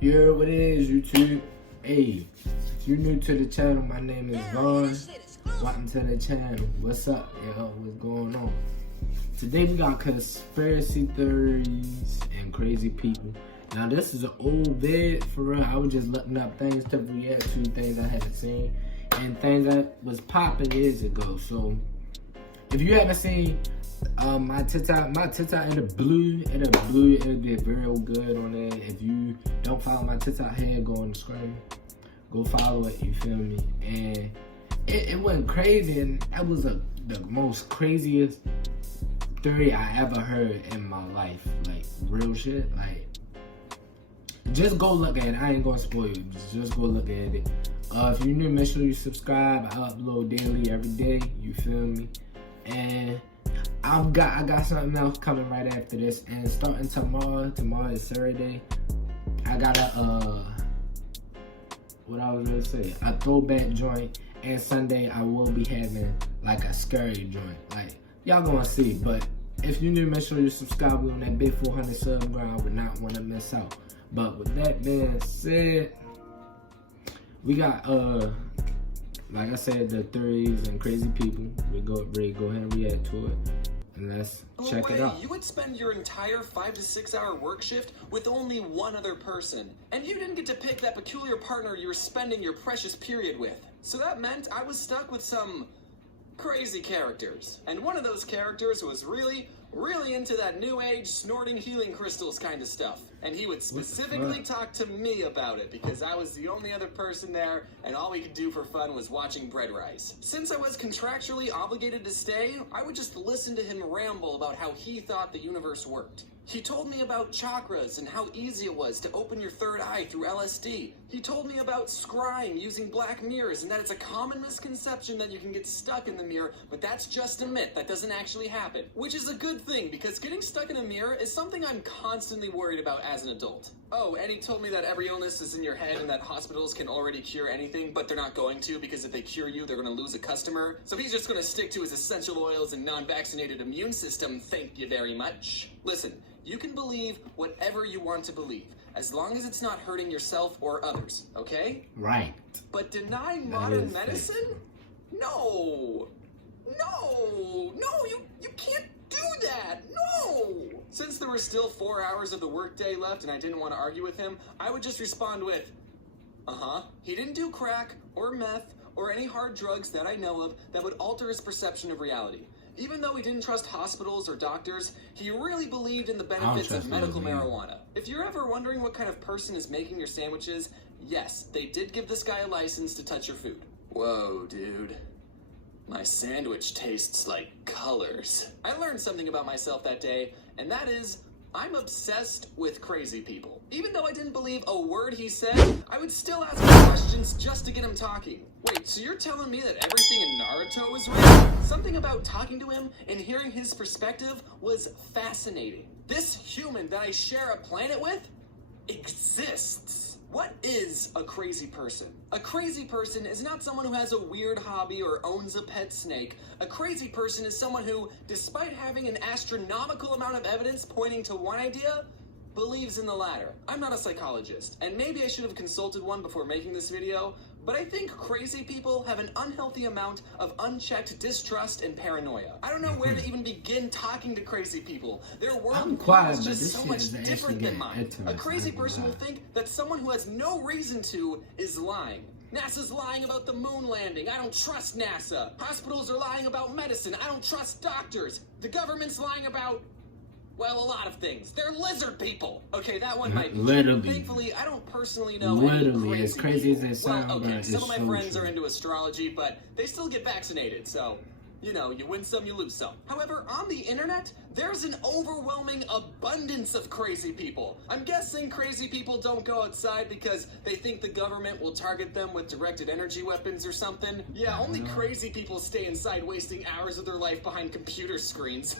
You heard what it is, YouTube. Hey, if you're new to the channel, my name is Vaughn. Welcome to the channel. What's up, yo? What's going on? Today we got conspiracy theories and crazy people. Now this is an old vid for real. I was just looking up things to react to, things I hadn't seen, and things that was popping years ago. So if you haven't seen my TikTok in the blue, it'll be real good on there. If you don't follow my TikTok head, go on the screen, go follow it, you feel me? And it went crazy, and that was the most craziest theory I ever heard in my life. Like, real shit. Like, just go look at it. I ain't gonna spoil you. Just go look at it. If you're new, make sure you subscribe. I upload daily every day, you feel me? And I got something else coming right after this, and starting tomorrow is Saturday, I got a throwback joint, and Sunday I will be having like a scary joint. Like, y'all gonna see, but if you new, make sure you subscribe. We on that big 400 sub ground. I would not want to miss out. But with that being said, we got like I said, the theories and crazy people. We go ahead and react to it. And let's check it out. You would spend your entire 5 to 6 hour work shift with only one other person. And you didn't get to pick that peculiar partner you were spending your precious period with. So that meant I was stuck with some crazy characters. And one of those characters was really into that new age snorting healing crystals kind of stuff. And he would specifically talk to me about it because I was the only other person there, and all we could do for fun was watching bread rise. Since I was contractually obligated to stay, I would just listen to him ramble about how he thought the universe worked. He told me about chakras and how easy it was to open your third eye through LSD. He told me about scrying using black mirrors and that it's a common misconception that you can get stuck in the mirror, but that's just a myth. That doesn't actually happen. Which is a good thing, because getting stuck in a mirror is something I'm constantly worried about as an adult. Oh, and he told me that every illness is in your head and that hospitals can already cure anything, but they're not going to, because if they cure you, they're going to lose a customer. So he's just going to stick to his essential oils and non-vaccinated immune system. Thank you very much. Listen, you can believe whatever you want to believe, as long as it's not hurting yourself or others, okay? Right. But deny modern medicine? No, you can't do that, no! Since there were still 4 hours of the workday left and I didn't want to argue with him, I would just respond with, he didn't do crack or meth or any hard drugs that I know of that would alter his perception of reality. Even though he didn't trust hospitals or doctors, he really believed in the benefits of medical marijuana. If you're ever wondering what kind of person is making your sandwiches, yes, they did give this guy a license to touch your food. Whoa, dude. My sandwich tastes like colors. I learned something about myself that day, and that is, I'm obsessed with crazy people. Even though I didn't believe a word he said, I would still ask him questions just to get him talking. Wait, so you're telling me that everything in Naruto is real? Something about talking to him and hearing his perspective was fascinating. This human that I share a planet with exists. What is a crazy person? A crazy person is not someone who has a weird hobby or owns a pet snake. A crazy person is someone who, despite having an astronomical amount of evidence pointing to one idea, believes in the latter. I'm not a psychologist, and maybe I should have consulted one before making this video, but I think crazy people have an unhealthy amount of unchecked distrust and paranoia. I don't know where to even begin talking to crazy people. Their world is just so much different than mine. A crazy person will think that someone who has no reason to is lying. NASA's lying about the moon landing. I don't trust NASA. Hospitals are lying about medicine. I don't trust doctors. The government's lying about, well, a lot of things. They're lizard people. Okay, that one might be. Literally. Thankfully, I don't personally know Literally, any as crazy people. as they sound, well, okay, some of my friends true. are into astrology, but they still get vaccinated, so, you know, you win some, you lose some. However, on the internet, there's an overwhelming abundance of crazy people. I'm guessing crazy people don't go outside because they think the government will target them with directed energy weapons or something. Yeah, only crazy people stay inside wasting hours of their life behind computer screens.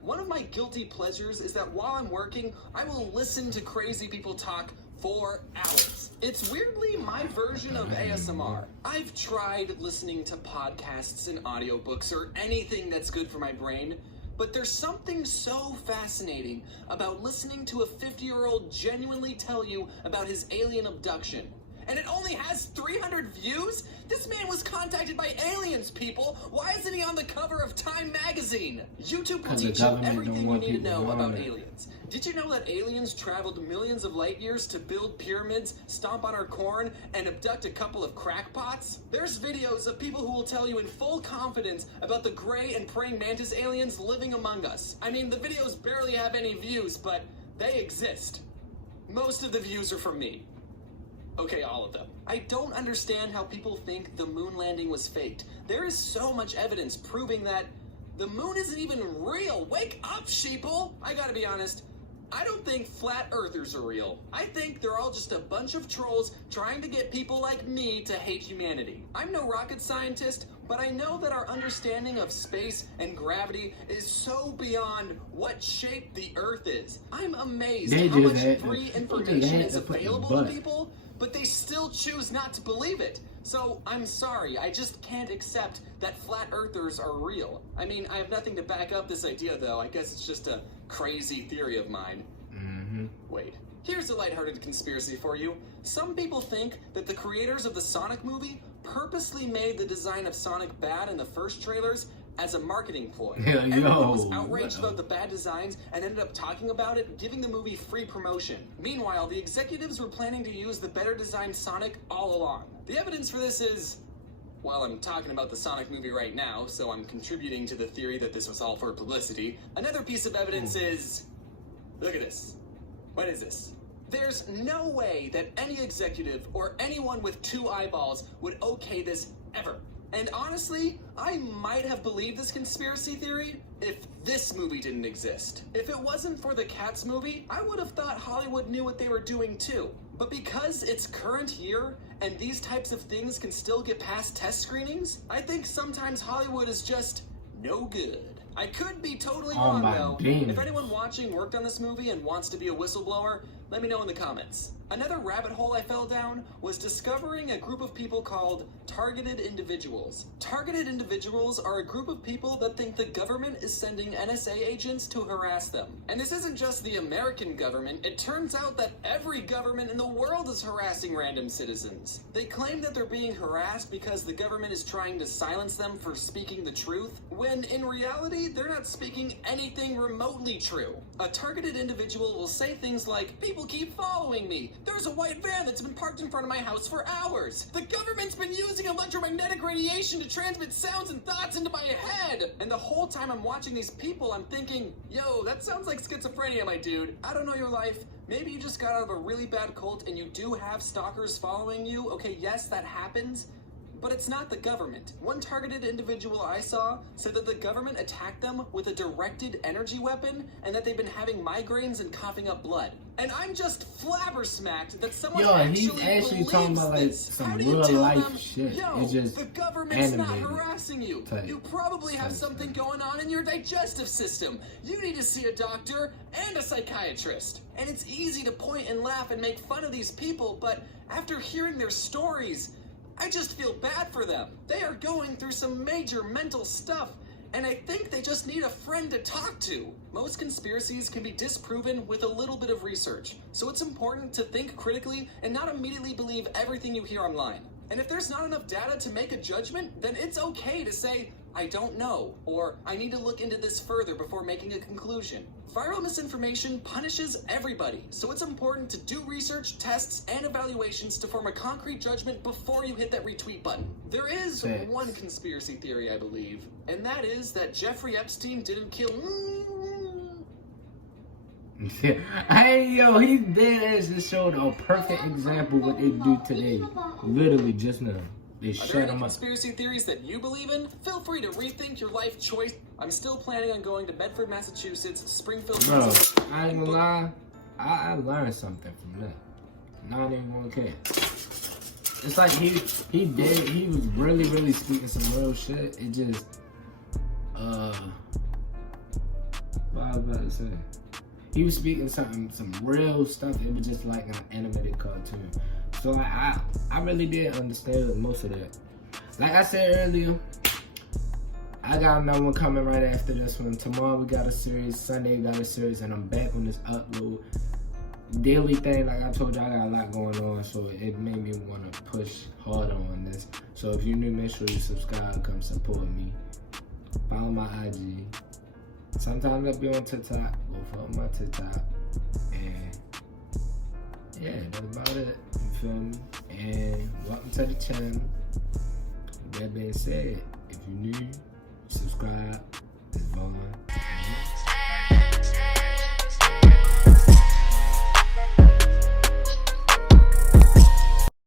One of my guilty pleasures is that while I'm working, I will listen to crazy people talk for hours. It's weirdly my version of ASMR. I've tried listening to podcasts and audiobooks or anything that's good for my brain, But there's something so fascinating about listening to a 50-year-old genuinely tell you about his alien abduction. And it only has 300 views? This man was contacted by aliens, people! Why isn't he on the cover of Time magazine? YouTube will teach you everything you need to know about aliens. Did you know that aliens traveled millions of light years to build pyramids, stomp on our corn, and abduct a couple of crackpots? There's videos of people who will tell you in full confidence about the gray and praying mantis aliens living among us. I mean, the videos barely have any views, but they exist. Most of the views are from me. Okay, all of them. I don't understand how people think the moon landing was faked. There is so much evidence proving that the moon isn't even real. Wake up, sheeple! I gotta be honest, I don't think flat earthers are real. I think they're all just a bunch of trolls trying to get people like me to hate humanity. I'm no rocket scientist, but I know that our understanding of space and gravity is so beyond what shape the Earth is. I'm amazed how much free information is available to people, but they still choose not to believe it. So, I'm sorry, I just can't accept that flat earthers are real. I mean, I have nothing to back up this idea, though. I guess it's just a crazy theory of mine. Wait. Here's a lighthearted conspiracy for you. Some people think that the creators of the Sonic movie purposely made the design of Sonic bad in the first trailers as a marketing ploy. Everyone was outraged about the bad designs and ended up talking about it, giving the movie free promotion. Meanwhile, the executives were planning to use the better designed Sonic all along. The evidence for this is, well, I'm talking about the Sonic movie right now, so I'm contributing to the theory that this was all for publicity. Another piece of evidence is, look at this. What is this? There's no way that any executive or anyone with 2 eyeballs would okay this ever. And honestly, I might have believed this conspiracy theory if this movie didn't exist. If it wasn't for the Cats movie, I would have thought Hollywood knew what they were doing too. But because it's current year and these types of things can still get past test screenings, I think sometimes Hollywood is just no good. I could be totally wrong though. If anyone watching worked on this movie and wants to be a whistleblower, let me know in the comments. Another rabbit hole I fell down was discovering a group of people called targeted individuals. Targeted individuals are a group of people that think the government is sending NSA agents to harass them. And this isn't just the American government, it turns out that every government in the world is harassing random citizens. They claim that they're being harassed because the government is trying to silence them for speaking the truth, when in reality, they're not speaking anything remotely true. A targeted individual will say things like, "People keep following me. There's a white van that's been parked in front of my house for hours. The government's been using electromagnetic radiation to transmit sounds and thoughts into my head." And the whole time I'm watching these people, I'm thinking, yo, that sounds like schizophrenia, my dude. I don't know your life. Maybe you just got out of a really bad cult and you do have stalkers following you. Okay, yes, that happens. But it's not the government. One targeted individual I saw said that the government attacked them with a directed energy weapon and that they've been having migraines and coughing up blood. And I'm just flabbergasted that someone he's actually talking about like some real life shit. It's just the government's not harassing you. You probably have something going on in your digestive system. You need to see a doctor and a psychiatrist. And it's easy to point and laugh and make fun of these people, but after hearing their stories, I just feel bad for them. They are going through some major mental stuff, and I think they just need a friend to talk to. Most conspiracies can be disproven with a little bit of research, so it's important to think critically and not immediately believe everything you hear online. And if there's not enough data to make a judgment, then it's okay to say, "I don't know," or "I need to look into this further before making a conclusion." Viral misinformation punishes everybody, so it's important to do research, tests, and evaluations to form a concrete judgment before you hit that retweet button. There is one conspiracy theory I believe, and that is that Jeffrey Epstein didn't kill... Hey, yo, he dead ass just showed a perfect example what they do today. Literally just now. They shut him up. Are there any conspiracy theories that you believe in? Feel free to rethink your life choice. I'm still planning on going to Bedford, Massachusetts, Springfield, Bro, I ain't gonna lie. I learned something from that. Not even gonna care. It's like he was really speaking some real shit. It just, what I was about to say. He was speaking some real stuff. It was just like an animated cartoon. So like, I really did understand most of that. Like I said earlier, I got another one coming right after this one. Tomorrow we got a series. Sunday we got a series, and I'm back on this upload daily thing. Like I told you, I got a lot going on, so it made me want to push harder on this. So if you're new, make sure you subscribe, come support me. Follow my IG. Sometimes I'll be on TikTok. Go follow my TikTok. And yeah, that's about it. You feel me? And welcome to the channel. With that being said, if you're new,